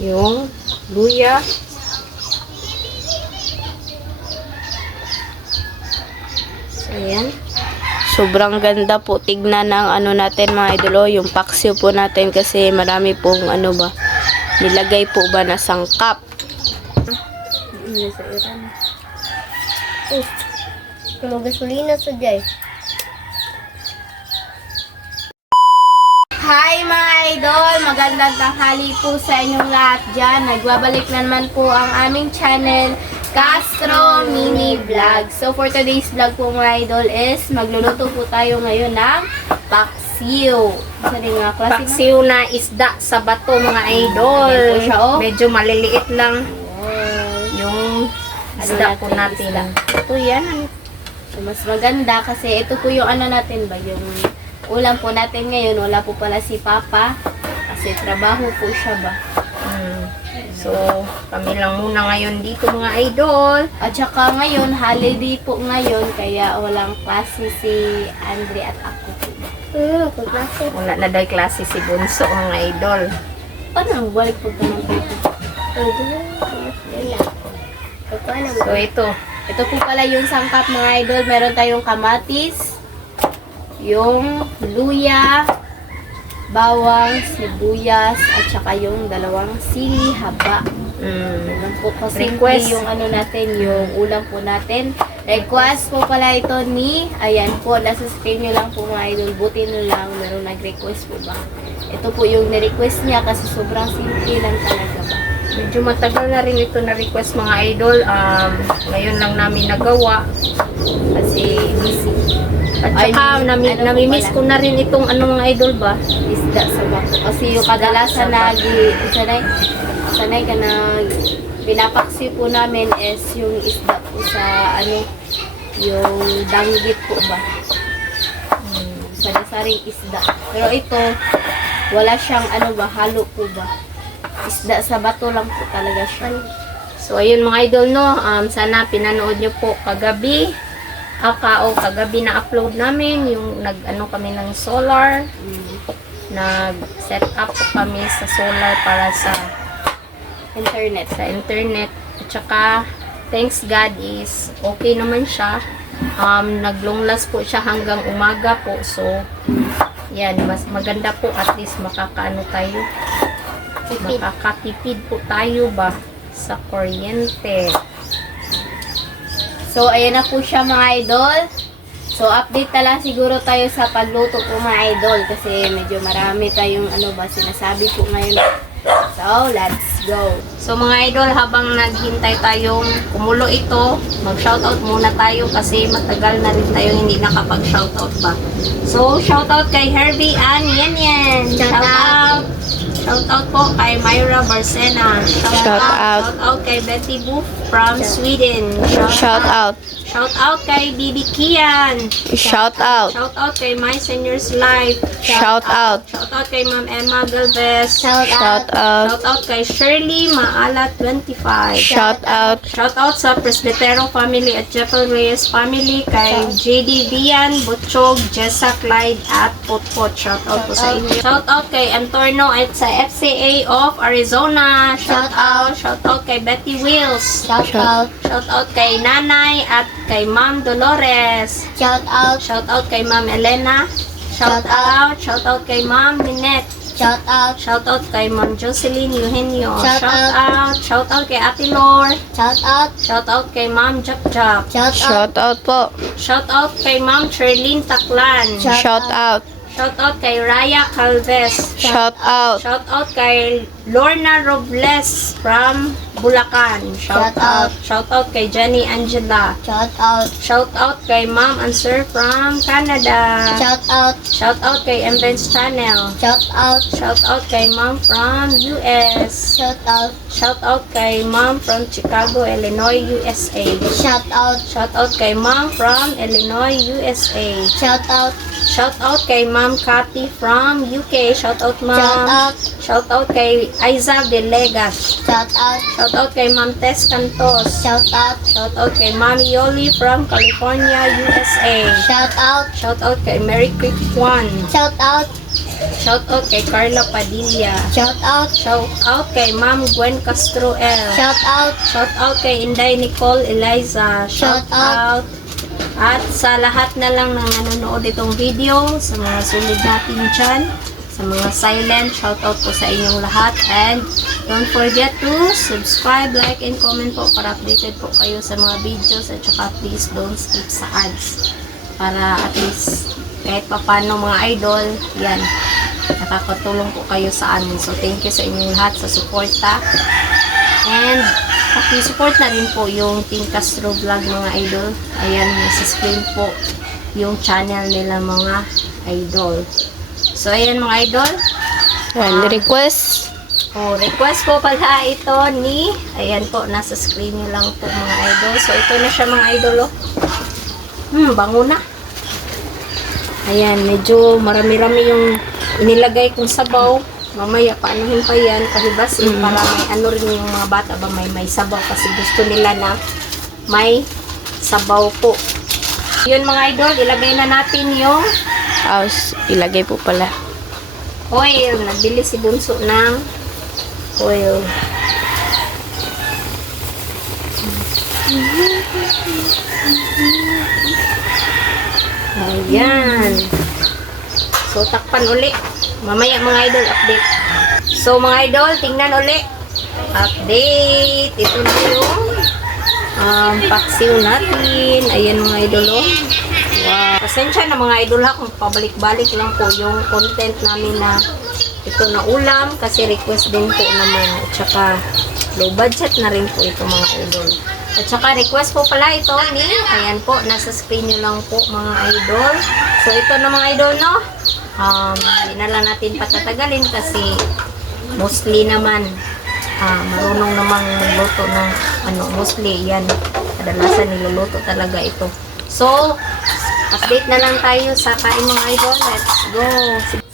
Yung luya. So, ayan. Sobrang ganda po tignan ng ano natin mga idolo, yung paksiw po natin kasi marami pong ano ba, nilagay po ba na sangkap. Kung gasolina sa jay. Hi mga idol! Magandang tanghali po sa inyong lahat dyan. Nagbabalik na naman po ang aming channel, Castro Mini Vlog. So for today's vlog po mga idol is magluluto po tayo ngayon ng paksiw. Paksiw na isda sa bato mga idol. Ayan po siya, oh. Medyo maliliit lang yung isda po natin, natin. isda. Ito yan. So, mas maganda kasi ito po yung ano natin ba, yung ulam po natin ngayon. Wala po pala si Papa kasi trabaho po siya ba. So, kami lang muna ngayon dito mga idol. At saka ngayon, holiday po ngayon, kaya walang klase si Andre at ako po. Kung klase. Wala na daw klase si Bunso mga idol. Paano? Balik po naman po ito. So, ito. Ito po pala yung sangkap mga idol. Meron tayong kamatis, yung luya, bawang, sibuyas, at saka yung dalawang sili haba. Yan po kasi Request. yung ano natin, yung ulam po natin. Request po pala ito ni, ayan po, nasa screen nyo lang po mga idol. Buti nyo lang, meron nag-request po ba. Ito po yung na-request niya kasi sobrang simple lang talaga ba. Medyo matagal na rin ito na request mga idol. Ngayon lang namin nagawa. Kasi busy. At Ay, saka, ano po namimiss pala? ko na rin itong ano mga idol ba? Isda sa bako. Kasi yung kadalasan na sanay ka na pinapaksi po namin is yung isda po sa ano, yung danggit po ba. Sari-saring isda. Pero ito, wala siyang ano ba, halo po ba. Isda sa bato lang po talaga siya. So, ayun mga idol, no. Sana pinanood nyo po kagabi. Kagabi na upload namin yung nag-ano kami ng solar. Nag-set up po kami sa solar para sa Internet. At saka, thanks God is okay naman siya. Nag-long last po siya hanggang umaga po. So, yan. Mas maganda po at least makakaano tayo. Makakatipid po tayo ba sa kuryente. So, ayan na po siya mga idol. So, update na lang siguro tayo sa pagluto po mga idol. Kasi medyo marami tayong ano ba sinasabi po ngayon. So, let's go. So mga idol, habang naghintay tayong kumulo ito, mag-shoutout muna tayo kasi matagal na rin tayo hindi nakapag-shoutout ba. So, shoutout kay Herbie and Yen Yen. Shoutout! Shoutout po kay Myra Barcena. Shoutout. Shoutout kay Betty Boof from Sweden. Shoutout. Shoutout kay Bibi Kian. Shoutout. Shoutout kay My Seniors Life. Shoutout. Shoutout kay Ma'am Emma Galvez. Shoutout. Shoutout kay Shirley Maala 25. Shoutout. Shoutout sa Presbytero family at Jeppel Reyes family, kay JD Vian, Butchog, Jessa Clyde at Potpot. Shoutout po sa inyo. Shoutout kay Antorno at sa FCA of Arizona. Shoutout. Shoutout kay Betty Wills. Shoutout. Shoutout kay Nanay at kay Ma'am Dolores. Shoutout. Shoutout kay Ma'am Elena. Shoutout. Shoutout kay Ma'am Minette. Shoutout. Shoutout kay Ma'am Jocelyn Eugenio. Shoutout. Shoutout kay Ate Lor. Shoutout. Shoutout kay Ma'am Japjap. Shoutout. po. Shoutout kay Ma'am Cherlyn Taclan. Shoutout. Shoutout kay Raya Calves. Shoutout. Shoutout kay Lorna Robles from Bulacan. Shoutout. Shoutout kay Jenny Angela. Shoutout. Shoutout kay Ma'am and Sir from Canada. Shoutout. Shoutout kay Mbens Channel. Shoutout. Shoutout kay Ma'am from US. Shoutout. Shoutout kay Ma'am from Chicago, Illinois, USA. Shoutout. Shoutout kay Ma'am from Illinois, USA. Shoutout. Shoutout kay Ma'am Cathy from UK. Shoutout Ma'am. Shoutout. Shoutout kay Aiza Villegas. Shoutout. Shoutout kay Ma'am Tess Cantos. Shoutout. Shoutout kay Ma'am Yoli from California, USA. Shoutout. Shoutout kay Mary Creek Juan. Shoutout. Shout out kay Carla Padilla. Shout out. Shout out kay Ma'am Gwen Castro L. Shout out. Shout out kay Inday Nicole Eliza. Shout out. At sa lahat na lang ng nanonood itong video, sa mga sulit natin dyan, sa mga silent, shout out po sa inyong lahat. And don't forget to subscribe, like, and comment po para updated po kayo sa mga videos. At saka please don't skip sa ads. Para at least kahit papano mga idol, yan, nakakatulong po kayo sa amin. So thank you sa inyong lahat sa suporta. And paki-support na rin po yung Team Castro Vlog mga idol. Ayan, nasa screen po yung channel nila mga idol. So ayan mga idol. And request. Request po pala ito ni, ayan po, nasa screen nyo lang po mga idol. So ito na siya mga idol, oh. Bango na. Ayan, medyo marami-rami yung inilagay kong sabaw. Mamaya, paanuhin pa yan, pahibasin para may ano rin yung mga bata ba may sabaw kasi gusto nila na may sabaw po. Yun mga idol, ilagay na natin yung Ilagay po pala. oil. Nagbili si Bunso ng oil. Ayan. So, takpan uli. Mamaya mga idol, update. So, mga idol, tingnan uli. Update. Ito na yung paksiw natin. Ayan mga idol, oh. Wow. Pasensya na mga idol ha, kung pabalik-balik lang po yung content namin na ito na ulam. Kasi request din po naman. At saka, low budget na rin po ito mga idol. At saka request po pala ito ni, ayan po, nasa screen nyo lang po mga idol. So, ito na mga idol, no? Hindi na lang natin patatagalin kasi mostly naman marunong namang luto ng mostly yan kadalasan niluluto talaga ito. So update na lang tayo sa kain mga idol. Let's go.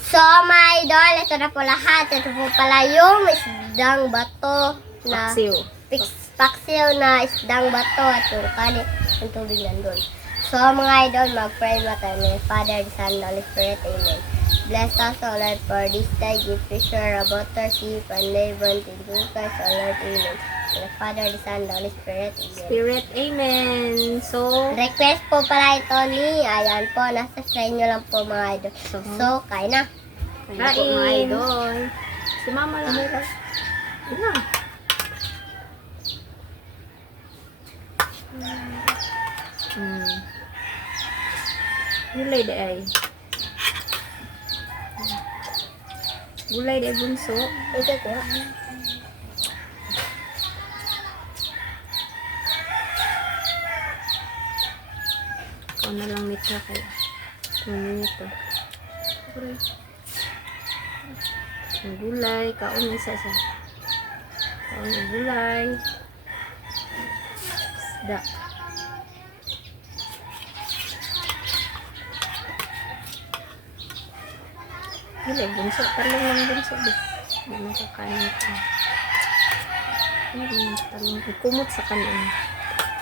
So, mga idol, ito na po lahat. Ito po pala yung isdang bato na paksiw na isdang bato at yung kanin ng tubig nandun. So, mga idol, mag-pray na tayo. May Father, the Son, and the Holy Spirit. Amen. Bless us, O Lord, for this day. Give pressure about our sheep and labor to do Christ, O Lord. Amen. The Father, the Son, and the Holy Spirit. Amen. Spirit, amen. So, Request po pala ito ni, ayan po, nasa screen nyo lang po mga idol. So, kain na. kain po mga idol. Si Mama lang. Yun na. Gulay de ay. Gulay de Bunso. Ito po. Ikaw na lang mitra kayo. Ito. Ang gulay. Kaon isa sa. Kaon ng gulay. Isda. Gulay, Bunso. Talong lang Bunso. Hindi makakain ito. Talong. Kumot sa kanin.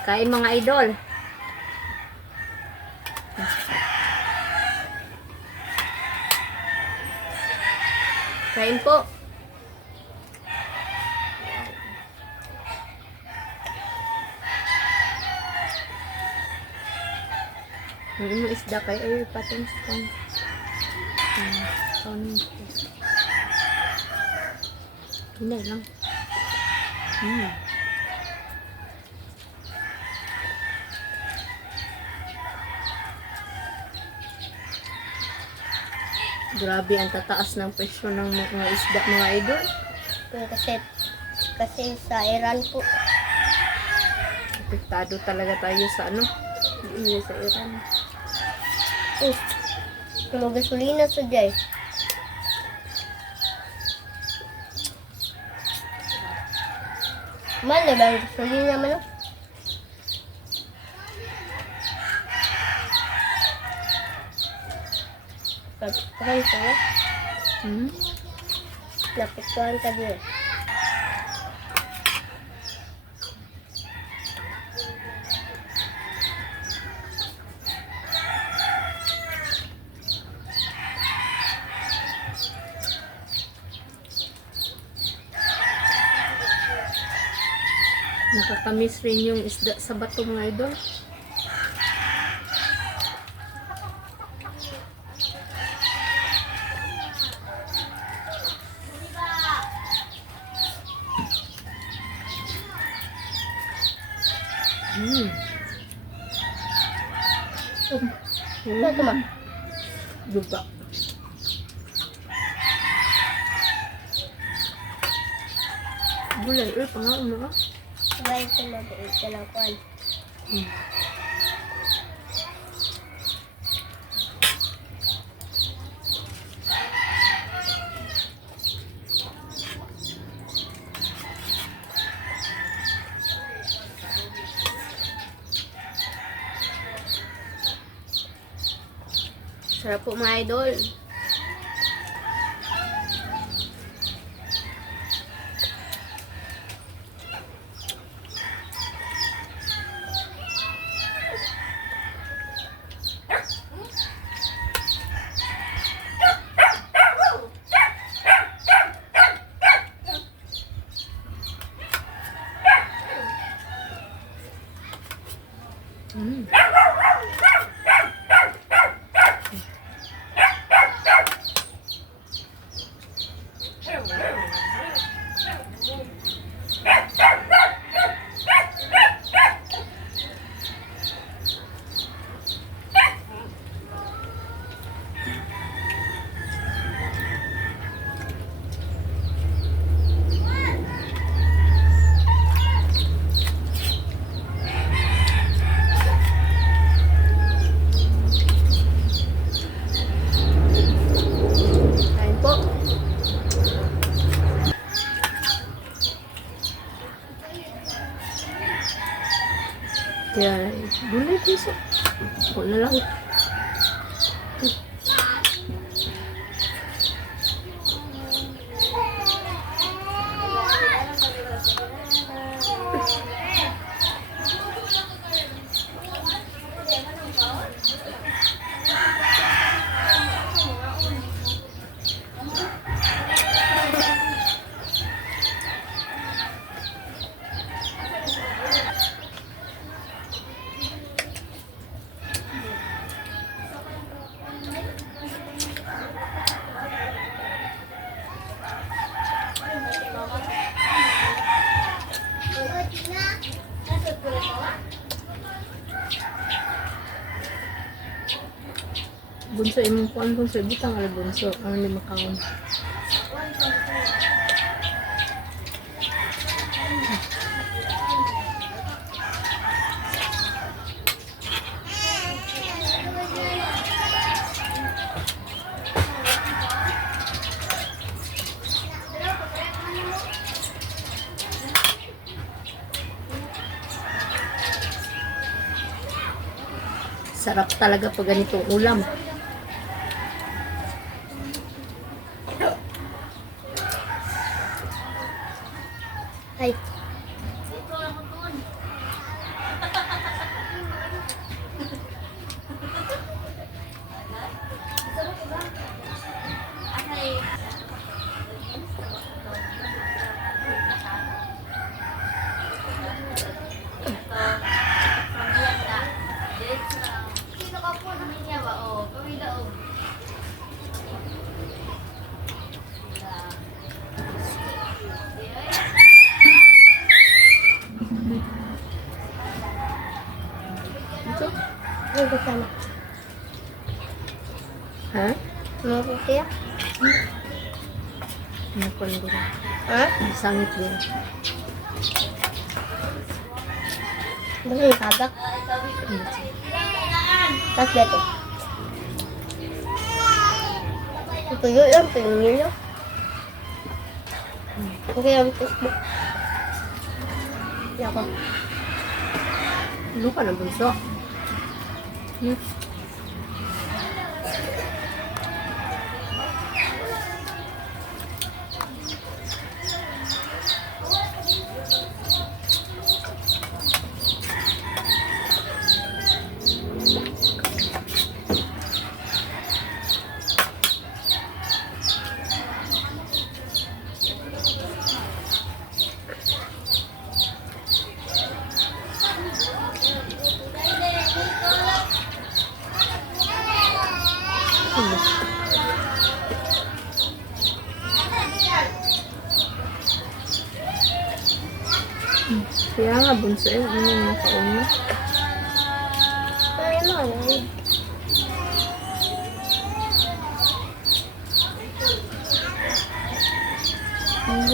Kain mga idol. Kain po. Ang ino isda kay ay patong sa kon. Hindi lang. Grabe ang tataas ng presyo ng mga isda mga idol. Kasi sa Iran po. Apektado talaga tayo sa hindi sa Iran. Kung gasolina sa jay. Mahal na ba ang gasolina man? Napiktuhan ka na? Napiktuhan ka din. Nakakamiss rin yung isda sa bato mga idol. Ito ma. Duga. Gulay, pangaon na ka. Sabay ito na ito lang kuhan. Sarap po mga idol. Kain po. Kaya, gulay piso. Ako na lang. Bunso, imong kuan bunso, bitang ala bunso, ang lima kaon. Sarap talaga pag ganitong ulam. Ay. Ay, kasama. Ha? Ano kaya? Nakon din. Ha? Sangit din. Basta yung kabak. Tapos dito. Tuyo yan, tuyo nyo. Okay, ang Facebook. Yan ko. Lupa na bunso. Kaya nga, bunso eh. Ano yung nakauna? Ay, ano?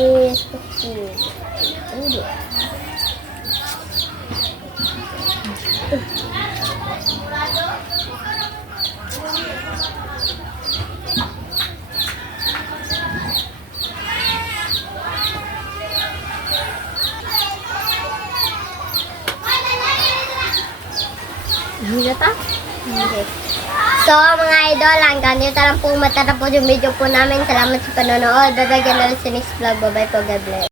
Yes, okay. Ulo. Hindi ta? Okay. So, mga idol, hanggang dito lang po matatapos yung video po namin. Salamat sa panonood. Dadagyan na lang sa next vlog. Bye-bye po. God bless.